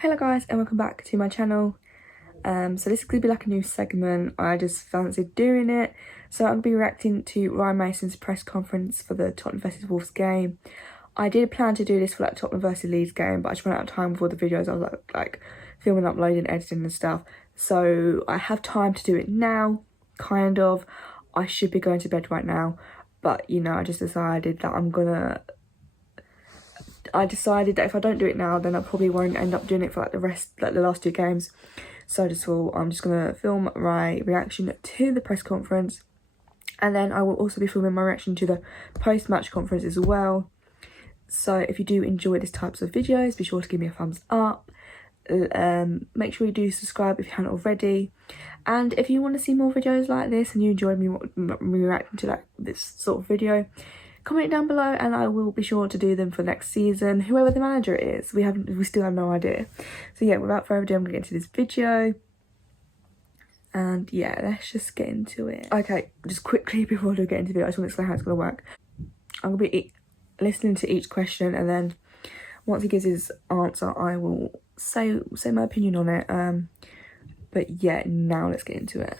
Hello guys and welcome back to my channel. So this is going to be like a new segment. I just fancied doing it. So I'm going to be reacting to Ryan Mason's press conference for the Tottenham vs Wolves game. I did plan to do this for like Tottenham vs Leeds game, but I just ran out of time with all the videos. I was like filming, uploading, editing and stuff. So I have time to do it now, kind of. I should be going to bed right now, but you know, I just decided that I decided that if I don't do it now, then I probably won't end up doing it for like the last two games. So I just thought I'm just gonna film my reaction to the press conference, and then I will also be filming my reaction to the post-match conference as well. So if you do enjoy these types of videos, be sure to give me a thumbs up. Make sure you do subscribe if you haven't already. And if you want to see more videos like this and you enjoyed me reacting to this sort of video, comment down below and I will be sure to do them for next season, whoever the manager is. We still have no idea. So yeah, without further ado, I'm gonna get into this video. And yeah, let's just get into it. Okay, just quickly before I do get into the video, I just want to explain how it's gonna work. I'm gonna be listening to each question, and then once he gives his answer, I will say my opinion on it. But yeah, now let's get into it.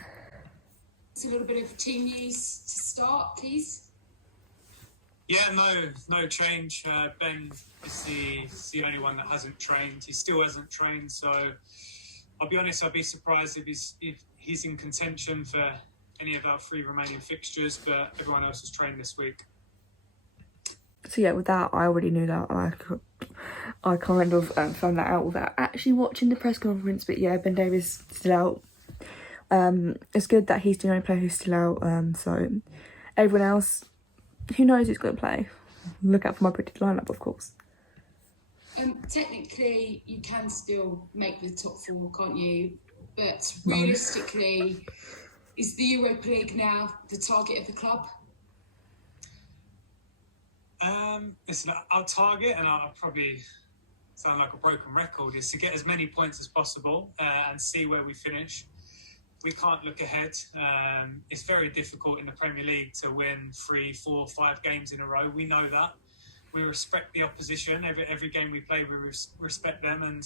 It's a little bit of team news to start, please. Yeah, no change. Ben is the only one that hasn't trained. He still hasn't trained, so I'll be honest, I'd be surprised if he's in contention for any of our 3 remaining fixtures, but everyone else has trained this week. So yeah, with that, I already knew that. I kind of found that out without actually watching the press conference. But yeah, Ben Davies still out. It's good that he's the only player who's still out. So everyone else, who knows who's going to play? Look out for my predicted lineup, of course. Technically, you can still make the top 4, can't you? But realistically, is the Europa League now the target of the club? Listen, our target, and I'll probably sound like a broken record, is to get as many points as possible and see where we finish. We can't look ahead. It's very difficult in the Premier League to win 3, 4, 5 games in a row. We know that. We respect the opposition. Every game we play, we respect them, and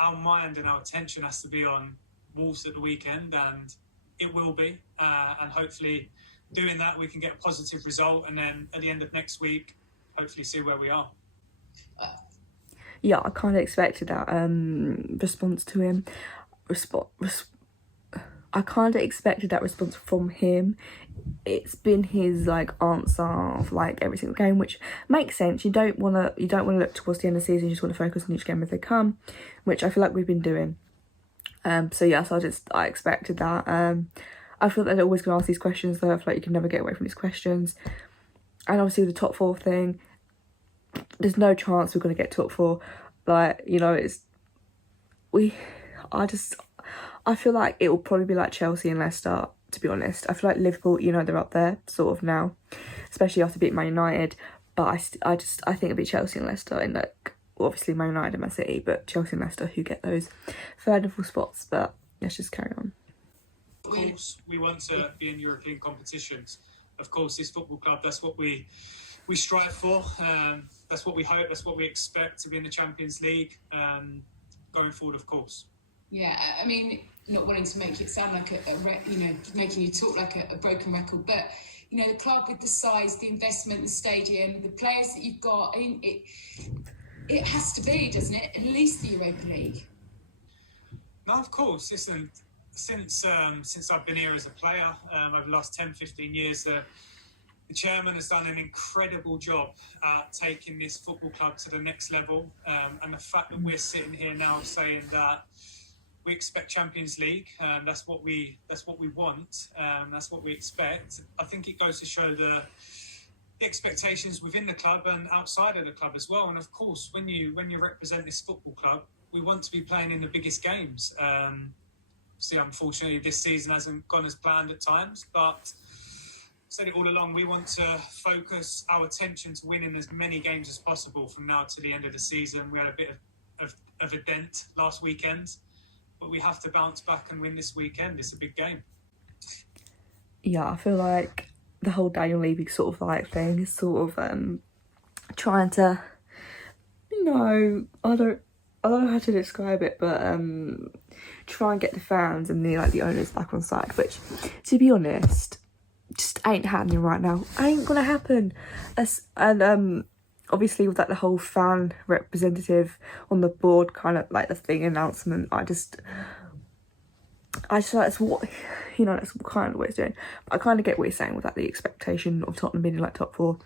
our mind and our attention has to be on Wolves at the weekend, and it will be. And hopefully doing that, we can get a positive result, and then at the end of next week, hopefully see where we are. Yeah, I kind of expected that response to him. I kind of expected that response from him. It's been his answer for every single game, which makes sense. You don't want to look towards the end of the season. You just want to focus on each game as they come, which I feel like we've been doing. So yes, I expected that. I feel that they're always going to ask these questions, though. I feel like you can never get away from these questions. And obviously with the top 4 thing, there's no chance we're going to get top 4. I feel like it will probably be like Chelsea and Leicester, to be honest. I feel like Liverpool, they're up there sort of now, especially after beating Man United. But I think it'll be Chelsea and Leicester in obviously Man United and Man City, but Chelsea and Leicester who get those 3rd and 4th spots. But let's just carry on. Of course, we want to be in European competitions. Of course, this football club, that's what we strive for. That's what we hope. That's what we expect to be in the Champions League going forward, of course. Yeah, I mean, not wanting to make it sound like making you talk like a broken record, but the club with the size, the investment, the stadium, the players that you've got, it has to be, doesn't it? At least the Europa League. No, of course. Listen, since I've been here as a player over the last 10, 15 years, the chairman has done an incredible job at taking this football club to the next level. And the fact that we're sitting here now saying that we expect Champions League, that's what we want, that's what we expect. I think it goes to show the expectations within the club and outside of the club as well. And of course, when you represent this football club, we want to be playing in the biggest games. See, unfortunately, this season hasn't gone as planned at times, but I've said it all along, we want to focus our attention to winning as many games as possible from now to the end of the season. We had a bit of a dent last weekend, but we have to bounce back and win this weekend. It's a big game. Yeah, I feel like the whole Daniel Levy sort of thing is sort of trying to, I I don't know how to describe it, but try and get the fans and the owners back on side, which, to be honest, just ain't happening right now. Ain't gonna happen. And obviously with like the whole fan representative on the board kind of like the thing announcement, I just like that's what, you know, that's kind of what it's doing. But I kind of get what he's saying with like the expectation of Tottenham being in like top four,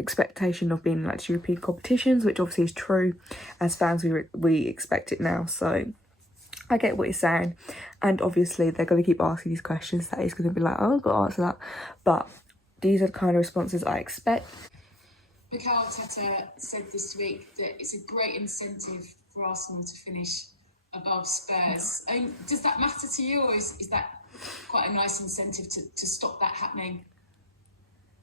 expectation of being in like European competitions, which obviously is true. As fans, we expect it now. So I get what he's saying, and obviously they're going to keep asking these questions that he's going to be like, oh, I've got to answer that. But these are the kind of responses I expect. Mikel Arteta said this week that it's a great incentive for Arsenal to finish above Spurs. Does that matter to you, or is that quite a nice incentive to stop that happening?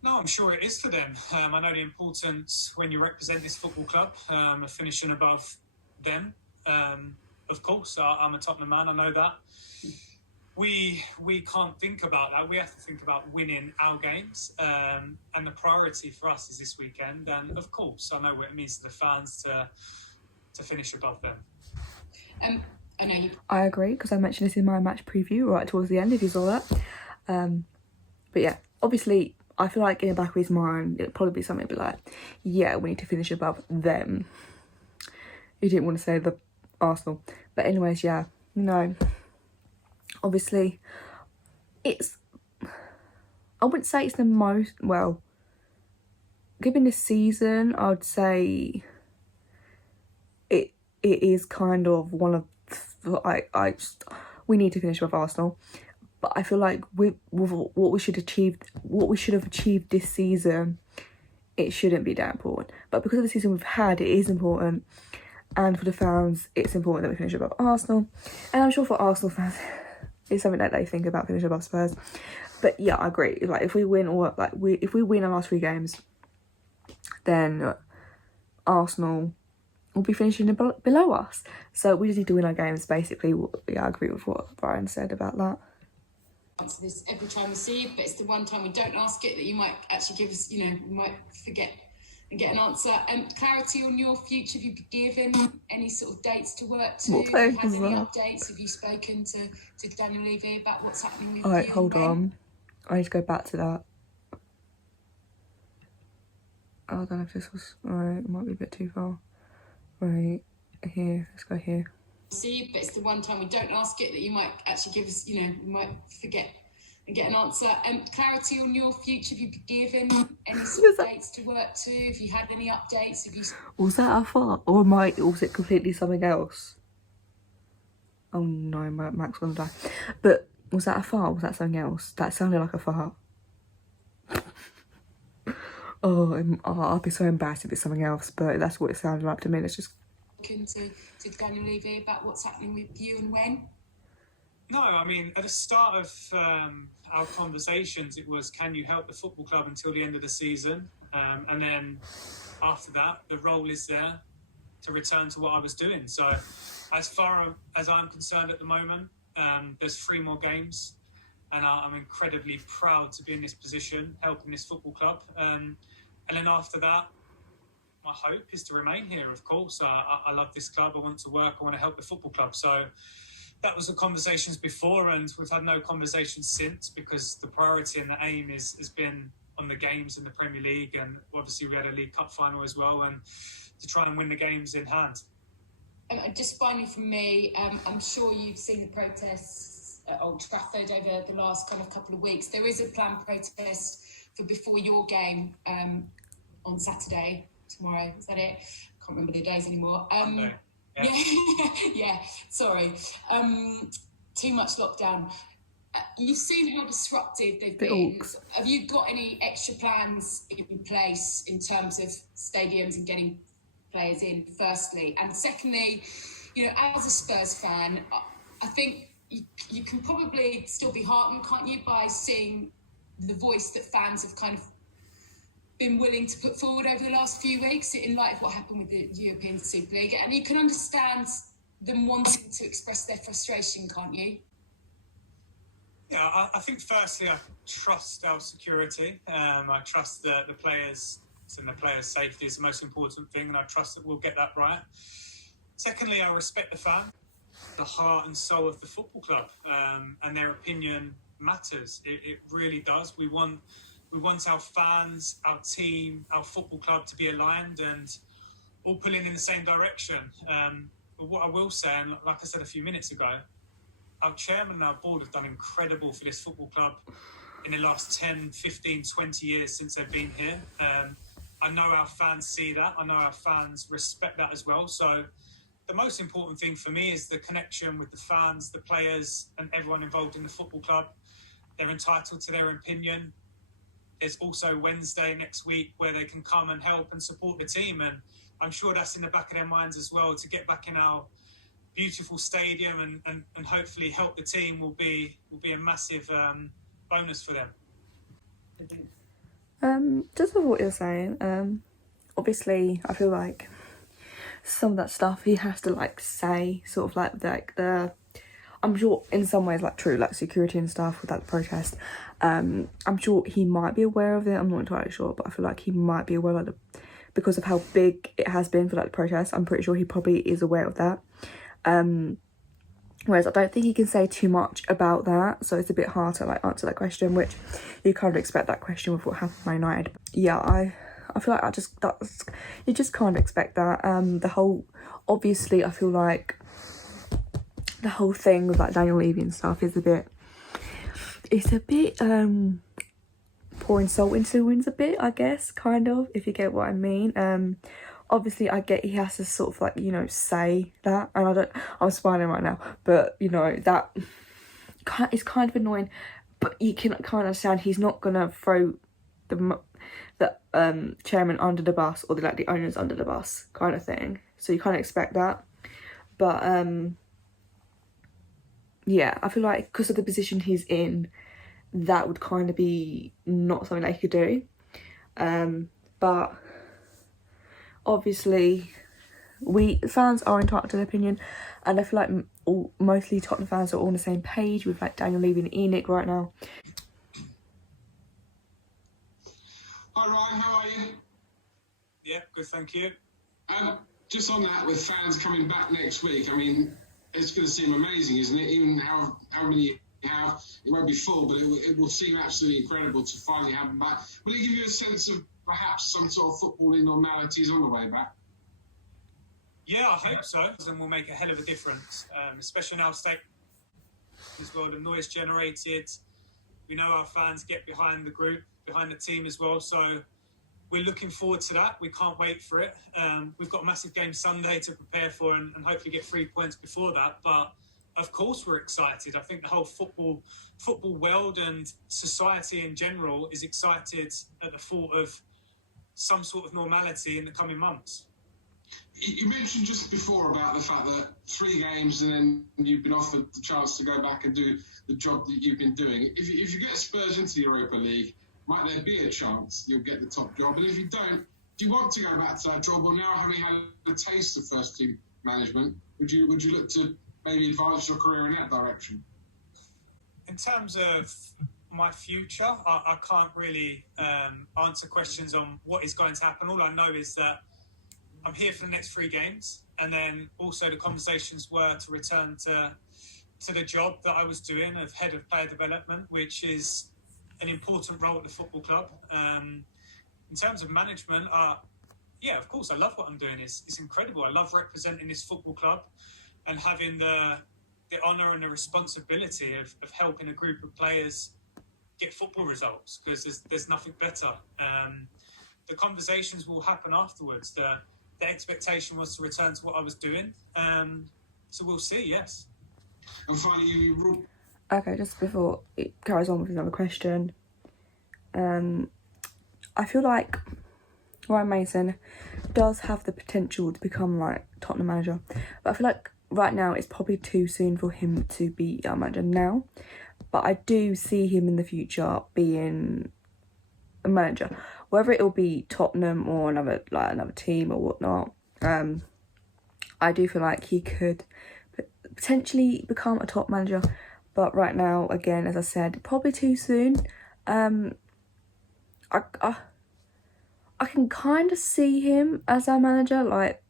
No, I'm sure it is for them. I know the importance when you represent this football club of finishing above them. Of course, I'm a Tottenham man, I know that. We can't think about that. We have to think about winning our games. And the priority for us is this weekend. And of course, I know what it means to the fans to finish above them. I know you. I agree, because I mentioned this in my match preview right towards the end, if you saw that. But yeah, obviously, I feel like in the back of his mind, it'd probably be something be like, yeah, we need to finish above them. He didn't want to say the Arsenal. But anyways, yeah, no. Obviously, I wouldn't say it's the most, well, given this season, I'd say it is kind of one of, we need to finish with Arsenal. But I feel like with what we should have achieved this season, it shouldn't be that important. But because of the season we've had, it is important. And for the fans, it's important that we finish above Arsenal. And I'm sure for Arsenal fans, it's something that they think about finishing above Spurs. But yeah, I agree. Like if we win if we win our last 3 games, then Arsenal will be finishing below us. So we just need to win our games, basically. Yeah, I agree with what Brian said about that. Answer this every time we see you, but it's the one time we don't ask it that you might actually give us, you know, we might forget and get an answer. Clarity on your future, have you been given any sort of dates to work to? What Have you had is any that? updates? Have you spoken to Daniel Levy about what's happening with Alright, you? hold on. I need to go back to that. I don't know if this was... Alright, it might be a bit too far. Right, here. Let's go here. See, but it's the one time we don't ask it that you might actually give us, you know, we might forget and get an answer. Clarity on your future, have you been given any sort of dates to work to? Have you had any updates? Have you... Was that a fart? Or was it completely something else? Oh no, Mac's gonna die. But was that a fart? Was that something else? That sounded like a fart. I'll be so embarrassed if it's something else, but that's what it sounded like to me. Let's just... to Daniel Levy about what's happening with you and when? No, I mean, at the start of our conversations, it was, can you help the football club until the end of the season? And then after that, the role is there to return to what I was doing. So as far as I'm concerned at the moment, there's 3 more games. And I'm incredibly proud to be in this position, helping this football club. And then after that, my hope is to remain here, of course. I love this club. I want to work. I want to help the football club. So that was the conversations before, and we've had no conversations since because the priority and the aim has been on the games in the Premier League. And obviously we had a League Cup final as well, and to try and win the games in hand. Just finally from me, I'm sure you've seen the protests at Old Trafford over the last kind of couple of weeks. There is a planned protest for before your game on Saturday, tomorrow. Is that it? Can't remember the days anymore. Monday. Yeah, sorry. Too much lockdown. You've seen how disruptive they've been. Have you got any extra plans in place in terms of stadiums and getting players in, firstly? And secondly, you know, as a Spurs fan, I think you can probably still be heartened, can't you, by seeing the voice that fans have kind of been willing to put forward over the last few weeks in light of what happened with the European Super League. And you can understand them wanting to express their frustration, can't you? Yeah, I think firstly I trust our security. I trust the players and the players' safety is the most important thing, and I trust that we'll get that right. Secondly, I respect the fan, the heart and soul of the football club, and their opinion matters. It really does. We want our fans, our team, our football club to be aligned and all pulling in the same direction. But what I will say, and like I said a few minutes ago, our chairman and our board have done incredible for this football club in the last 10, 15, 20 years since they've been here. I know our fans see that. I know our fans respect that as well. So the most important thing for me is the connection with the fans, the players, and everyone involved in the football club. They're entitled to their opinion. There's also Wednesday next week where they can come and help and support the team. And I'm sure that's in the back of their minds as well, to get back in our beautiful stadium and hopefully help the team will be a massive bonus for them. Just with what you're saying, obviously I feel like some of that stuff he has to like say, sort of like the I'm sure in some ways like true, like security and stuff with that protest. I'm sure he might be aware of it. I'm not entirely sure, but I feel like he might be aware, like because of how big it has been for like the protest. I'm pretty sure he probably is aware of that. Whereas I don't think he can say too much about that, so it's a bit hard to like answer that question, which you kind of expect that question with what happened at United. Yeah, I feel like you just can't expect that. Obviously I feel like the whole thing with like Daniel Levy and stuff is a bit pouring salt into the wounds a bit, I guess, kind of, if you get what I mean. Obviously I get he has to sort of like, you know, say that, and I'm smiling right now, but you know, that is kind of annoying, but you can kind of understand he's not gonna throw the chairman under the bus, or the owners under the bus kind of thing, so you kind of expect that. But yeah, I feel like because of the position he's in, that would kind of be not something that he could do. But obviously fans are entitled to their opinion, and I feel like mostly Tottenham fans are all on the same page with like Daniel Levy and Enoch right now. Hi Ryan, how are you? Yeah, good, thank you. Just on that, with fans coming back next week, I mean, it's going to seem amazing, isn't it? Even how many you have, it won't be full, but it will seem absolutely incredible to finally have them back. Will it give you a sense of perhaps some sort of footballing normalities on the way back? Yeah, I hope so, and will make a hell of a difference, especially in our state as well. The noise generated, we know our fans get behind the group, behind the team as well, so we're looking forward to that. We can't wait for it. We've got a massive game Sunday to prepare for and hopefully get 3 points before that. But of course we're excited. I think the whole football world and society in general is excited at the thought of some sort of normality in the coming months. You mentioned just before about the fact that 3 games and then you've been offered the chance to go back and do the job that you've been doing. If you get Spurs into the Europa League, might there be a chance you'll get the top job? And if you don't, do you want to go back to that job? Or now, having had a taste of first team management, would you look to maybe advance your career in that direction? In terms of my future, I can't really answer questions on what is going to happen. All I know is that I'm here for the next 3 games, and then also the conversations were to return to the job that I was doing of head of player development, which is an important role at the football club. In terms of management, yeah, of course, I love what I'm doing. It's incredible. I love representing this football club and having the honour and the responsibility of helping a group of players get football results, because there's nothing better. The conversations will happen afterwards. The expectation was to return to what I was doing. So we'll see, yes. And finally, Okay, just before it carries on with another question, I feel like Ryan Mason does have the potential to become like Tottenham manager, but I feel like right now it's probably too soon for him to be our manager now. But I do see him in the future being a manager, whether it'll be Tottenham or another team or whatnot. I do feel like he could potentially become a top manager. But right now, again, as I said, probably too soon. I can kind of see him as our manager. Like,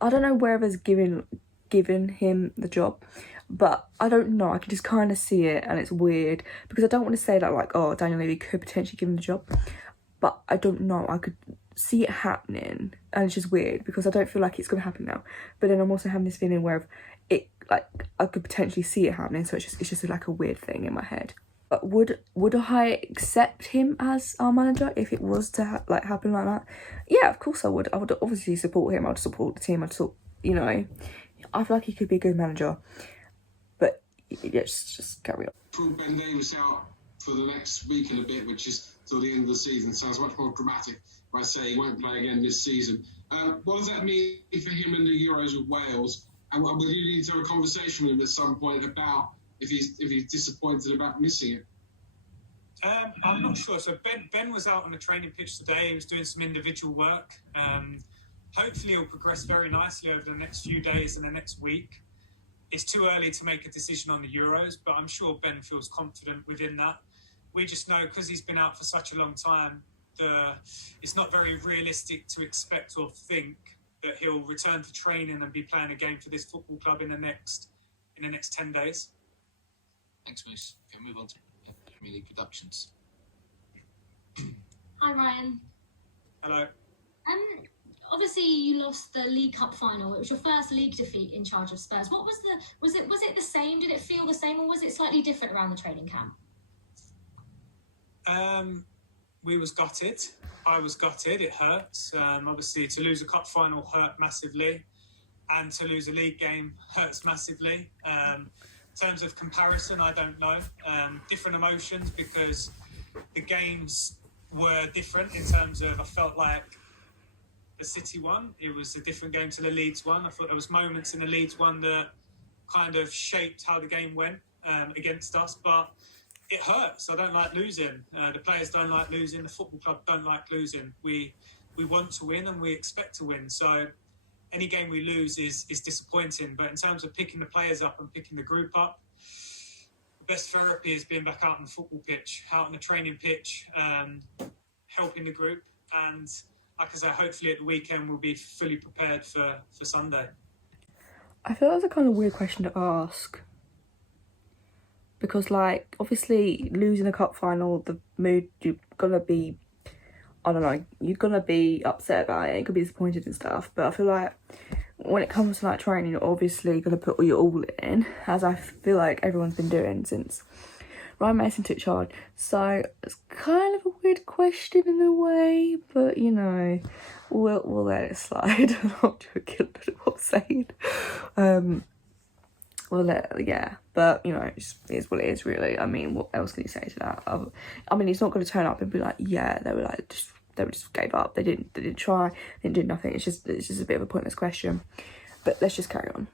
I don't know wherever's given him the job, but I don't know. I can just kind of see it, and it's weird because I don't want to say that like, oh, Daniel Levy could potentially give him the job, but I don't know. I could see it happening, and it's just weird because I don't feel like it's gonna happen now. But then I'm also having this feeling where it, like, I could potentially see it happening, so it's just like a weird thing in my head. But would I accept him as our manager if it was to happen like that? Yeah, of course I would. I would obviously support him. I'd support the team. I feel like he could be a good manager. But yeah, just carry on. Pull Ben Davies out for the next week and a bit, which is till the end of the season. Sounds much more dramatic if I say he won't play again this season. What does that mean for him in the Euros with Wales? And will you need to have a conversation with him at some point about if he's disappointed about missing it? I'm not sure. So Ben was out on the training pitch today. He was doing some individual work. Hopefully he'll progress very nicely over the next few days and the next week. It's too early to make a decision on the Euros, but I'm sure Ben feels confident within that. We just know because he's been out for such a long time, it's not very realistic to expect or think that he'll return to training and be playing a game for this football club in the next 10 days. Thanks, Moose. Okay, move on to Premier League productions. Hi, Ryan. Hello. Obviously you lost the League Cup final. It was your first league defeat in charge of Spurs. What was it the same? Did it feel the same, or was it slightly different around the training camp? We was gutted. I was gutted. It hurts. Obviously, to lose a cup final hurt massively, and to lose a league game hurts massively. In terms of comparison, I don't know. Different emotions because the games were different in terms of I felt like the City one, it was a different game to the Leeds one. I thought there was moments in the Leeds one that kind of shaped how the game went against us, but it hurts. I don't like losing. The players don't like losing. The football club don't like losing. We want to win and we expect to win. So any game we lose is disappointing. But in terms of picking the players up and picking the group up, the best therapy is being back out on the football pitch, out on the training pitch, helping the group. And like I say, hopefully at the weekend we'll be fully prepared for Sunday. I feel that's a kind of weird question to ask. Because, like, obviously losing a cup final, the mood, you're gonna be, I don't know, you're gonna be upset about it. You could be disappointed and stuff. But I feel like when it comes to like training, you're obviously gonna put your all in, as I feel like everyone's been doing since Ryan Mason took charge. So it's kind of a weird question in a way, but you know, we'll let it slide. I'm not joking what I'm saying. But you know, it is what it is, really. I mean, what else can you say to that? I mean, he's not going to turn up and be like, yeah, they just gave up. They didn't try, they didn't do nothing. It's just a bit of a pointless question. But let's just carry on.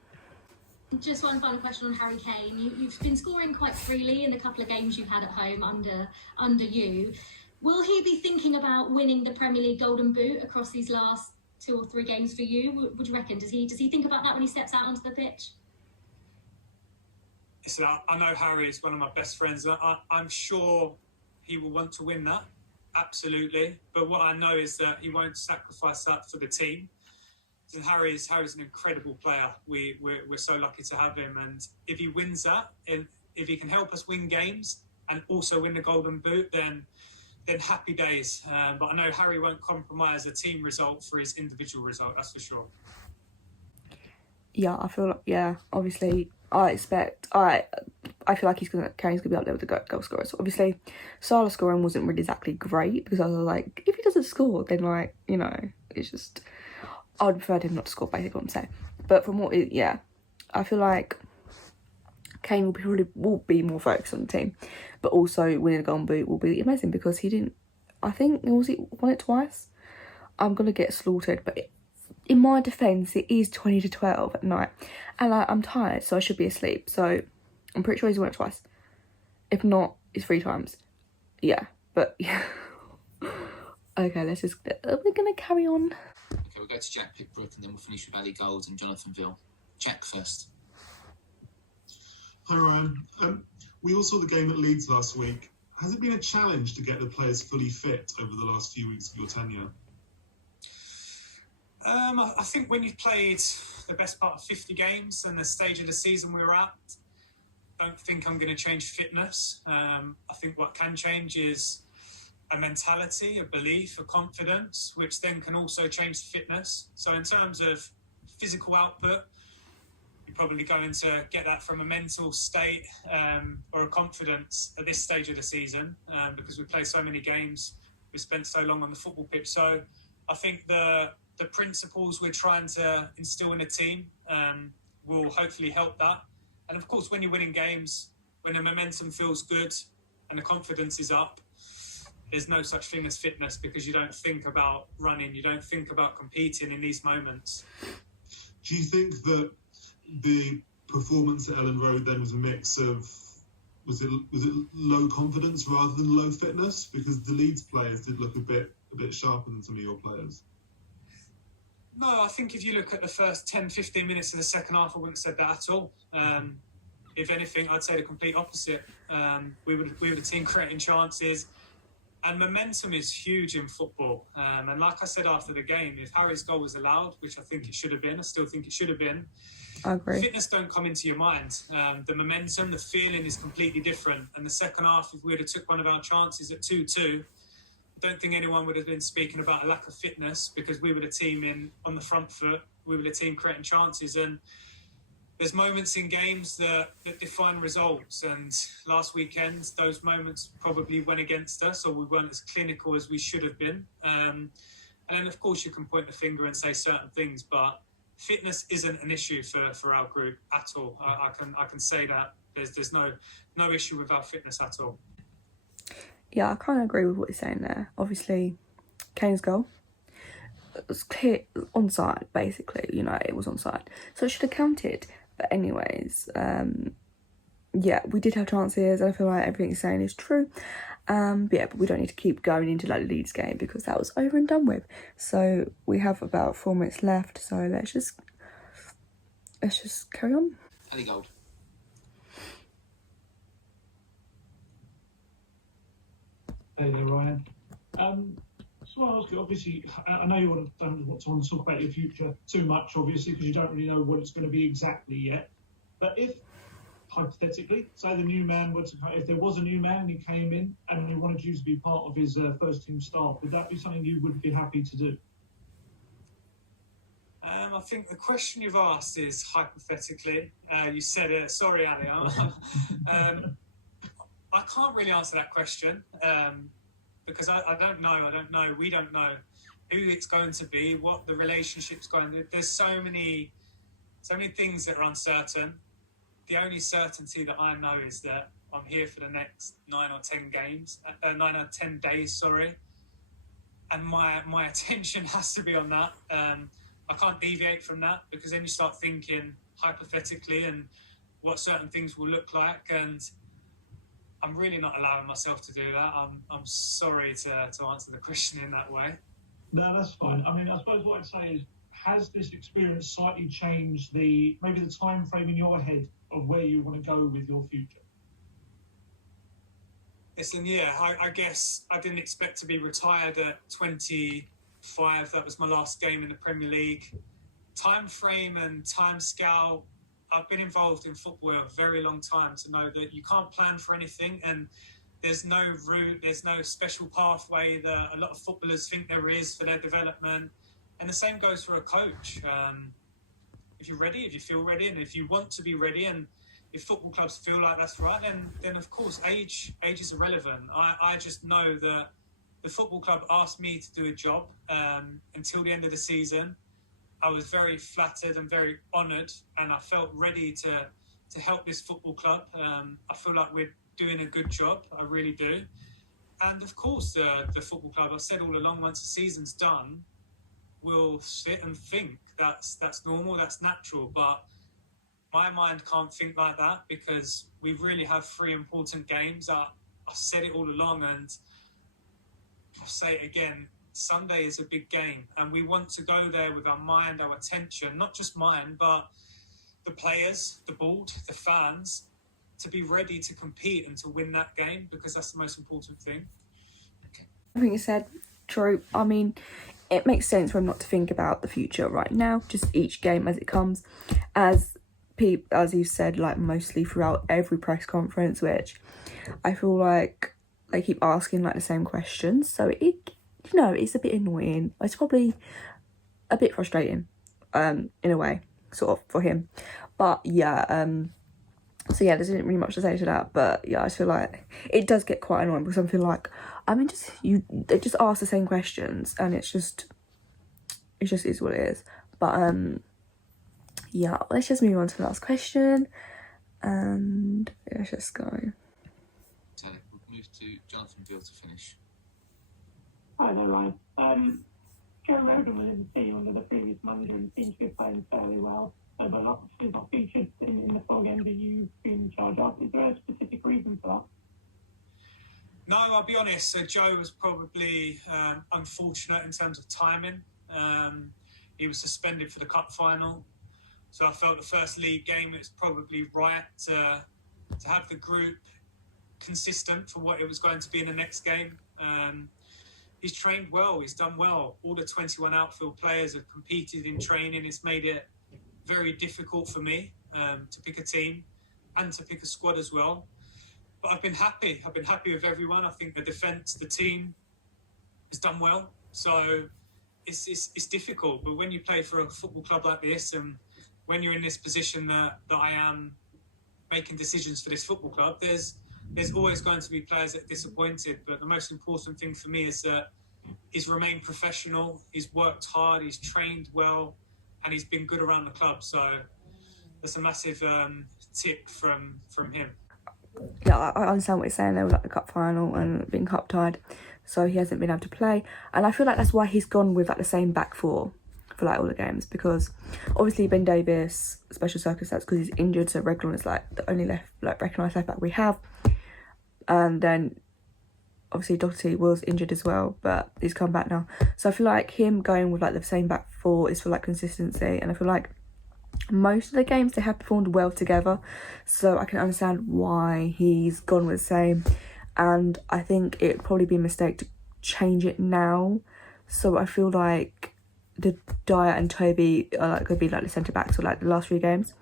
Just one final question on Harry Kane. You've been scoring quite freely in the couple of games you've had at home under you. Will he be thinking about winning the Premier League Golden Boot across these last 2 or 3 games for you? Would you reckon? Does he think about that when he steps out onto the pitch? Listen, I know Harry is one of my best friends. I'm sure he will want to win that, absolutely. But what I know is that he won't sacrifice that for the team. And Harry's an incredible player. We're so lucky to have him. And if he wins that, and if he can help us win games and also win the Golden Boot, then happy days. But I know Harry won't compromise a team result for his individual result, that's for sure. Yeah, I feel like, yeah, obviously, I feel like Kane's gonna be up there with the goal scorers. So obviously, Salah's scoring wasn't really exactly great because I was like, if he doesn't score, then like, you know, it's just, I'd prefer him not to score, basically what I'm saying. But from I feel like Kane will be more focused on the team, but also winning a Golden Boot will be amazing because he won it twice. I'm gonna get slaughtered, but in my defence, it is 20-12 at night, and I'm tired, so I should be asleep. So I'm pretty sure he's won it twice. If not, it's 3 times. Yeah, but yeah. Okay, we're gonna carry on. Okay, we'll go to Jack Pickbrook and then we'll finish with Ali Gold and Jonathan Ville. Jack first. Hi Ryan. We all saw the game at Leeds last week. Has it been a challenge to get the players fully fit over the last few weeks of your tenure? I think when you've played the best part of 50 games and the stage of the season we're at, I don't think I'm going to change fitness. I think what can change is a mentality, a belief, a confidence, which then can also change fitness. So in terms of physical output, you're probably going to get that from a mental state or a confidence at this stage of the season because we play so many games, we spent so long on the football pitch. So I think the principles we're trying to instill in a team will hopefully help that. And of course, when you're winning games, when the momentum feels good and the confidence is up, there's no such thing as fitness because you don't think about running, you don't think about competing in these moments. Do you think that the performance at Ellen Road then was a mix of, was it low confidence rather than low fitness? Because the Leeds players did look a bit sharper than some of your players. No, I think if you look at the first 10, 15 minutes of the second half, I wouldn't have said that at all. If anything, I'd say the complete opposite. We were the team creating chances. And momentum is huge in football. And like I said after the game, if Harry's goal was allowed, which I think it should have been, I still think it should have been, I agree. fitness don't come into your mind. The momentum, the feeling is completely different. And the second half, if we would have took one of our chances at 2-2, I don't think anyone would have been speaking about a lack of fitness because we were the team on the front foot. We were the team creating chances. And there's moments in games that define results. And last weekend, those moments probably went against us or we weren't as clinical as we should have been. And then, of course, you can point the finger and say certain things, but fitness isn't an issue for our group at all. I can say that there's no issue with our fitness at all. Yeah, I kind of agree with what you're saying there. Obviously, Kane's goal, it was clear, onside, basically. You know, it was onside. So it should have counted. But anyways, yeah, we did have chances. I feel like everything you're saying is true. But we don't need to keep going into like the Leeds game because that was over and done with. So we have about 4 minutes left. So let's just carry on. Ali Gold. Hey there, Ryan. Just want to ask you, obviously, I know you don't want to talk about your future too much, obviously, because you don't really know what it's going to be exactly yet. But if, hypothetically, say the new man if there was a new man and he came in and he wanted you to be part of his first team staff, would that be something you would be happy to do? I think the question you've asked is hypothetically. You said it. Sorry, Ali. I can't really answer that question because I don't know. We don't know who it's going to be, what the relationship's going to be. There's so many things that are uncertain. The only certainty that I know is that I'm here for the next 9 or 10 days, sorry. And my attention has to be on that. I can't deviate from that because then you start thinking hypothetically and what certain things will look like, and I'm really not allowing myself to do that. I'm sorry to answer the question in that way. No, that's fine. I mean, I suppose what I'd say is, has this experience slightly changed maybe the time frame in your head of where you want to go with your future? Listen, yeah, I guess I didn't expect to be retired at 25. That was my last game in the Premier League. Time frame and time scale, I've been involved in football a very long time to know that you can't plan for anything and there's no route, there's no special pathway that a lot of footballers think there is for their development. And the same goes for a coach. If you're ready, if you feel ready, and if you want to be ready, and if football clubs feel like that's right, then of course age is irrelevant. I just know that the football club asked me to do a job until the end of the season. I was very flattered and very honoured, and I felt ready to help this football club. I feel like we're doing a good job. I really do. And of course, the football club, I've said all along, once the season's done, we'll sit and think. That's normal, that's natural. But my mind can't think like that because we really have 3 important games. I've said it all along, and I'll say it again. Sunday is a big game, and we want to go there with our mind, our attention, not just mine, but the players, the board, the fans, to be ready to compete and to win that game because that's the most important thing. I think you said true. I mean, it makes sense for him not to think about the future right now, just each game as it comes, as you've said, like mostly throughout every press conference, which I feel like they keep asking like the same questions, so it's a bit annoying. It's probably a bit frustrating, in a way, sort of, for him. But yeah, so yeah, there's not really much to say to that. But yeah, I feel like it does get quite annoying because I feel like, they just ask the same questions, and it just is what it is. But yeah, let's just move on to the last question, and let's just go. So we'll move to Jonathan Veal to finish. Hi there, Ryan. Joe Roden was in the team under the previous manager and seems to be playing fairly well. But he's not featured in the 4 games that you've been in charge of. Is there a specific reason for that? No, I'll be honest. So Joe was probably unfortunate in terms of timing. He was suspended for the cup final. So I felt the first league game, it's probably right to have the group consistent for what it was going to be in the next game. He's trained well, he's done well. All the 21 outfield players have competed in training. It's made it very difficult for me to pick a team and to pick a squad as well. But I've been happy. I've been happy with everyone. I think the defence, the team has done well. So it's difficult. But when you play for a football club like this, and when you're in this position that I am, making decisions for this football club, there's always going to be players that are disappointed. But the most important thing for me is that he's remained professional, he's worked hard, he's trained well, and he's been good around the club. So that's a massive tip from him. Yeah, I understand what you're saying. They were like the cup final and being cup tied, so he hasn't been able to play. And I feel like that's why he's gone with like the same back four for like all the games, because obviously Ben Davies, special circumstance because he's injured, so Reguilón is like the only recognised left back we have. And then obviously Doherty was injured as well, but he's come back now. So I feel like him going with like the same back four is for like consistency, and I feel like most of the games they have performed well together, so I can understand why he's gone with the same. And I think it'd probably be a mistake to change it now. So I feel like the Dyer and Toby are like going to be like the centre backs for like the last 3 games,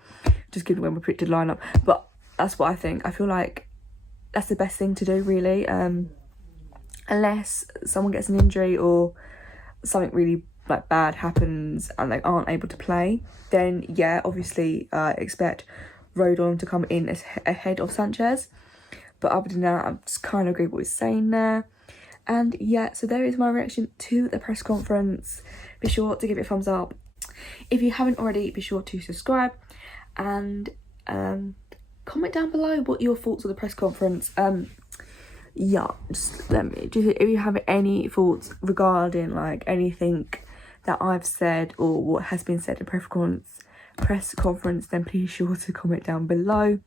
just given when we predicted lineup. But that's what I think. I feel like that's the best thing to do, really, unless someone gets an injury or something really like bad happens and they aren't able to play, then yeah, obviously expect Rodon to come in as ahead of Sanchez. But other than that, I just kind of agree with what he's saying there. And yeah, so there is my reaction to the press conference. Be sure to give it a thumbs up. If you haven't already, be sure to subscribe and comment down below what your thoughts of the press conference. Yeah, just if you have any thoughts regarding like anything that I've said or what has been said in press conference, then please sure to comment down below.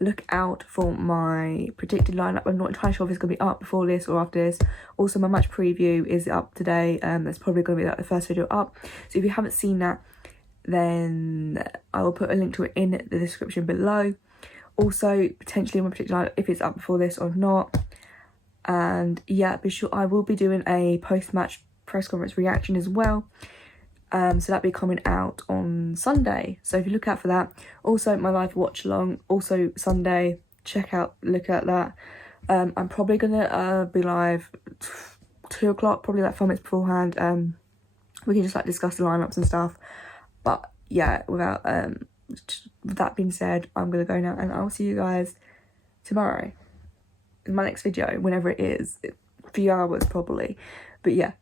Look out for my predicted lineup. I'm not entirely sure if it's going to be up before this or after this. Also, my match preview is up today. That's probably going to be like the first video up. So if you haven't seen that, then I will put a link to it in the description below. Also, potentially my predicted lineup if it's up before this or not. And yeah, be sure I will be doing a post-match press conference reaction as well. So that'll be coming out on Sunday, so if you look out for that. Also my live watch along, also Sunday, look at that. I'm probably gonna be live 2 o'clock, probably like 5 minutes beforehand. We can just like discuss the lineups and stuff. But yeah, with that being said, I'm gonna go now, and I'll see you guys tomorrow in my next video, whenever it is, a few hours probably. But yeah,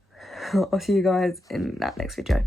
I'll see you guys in that next video.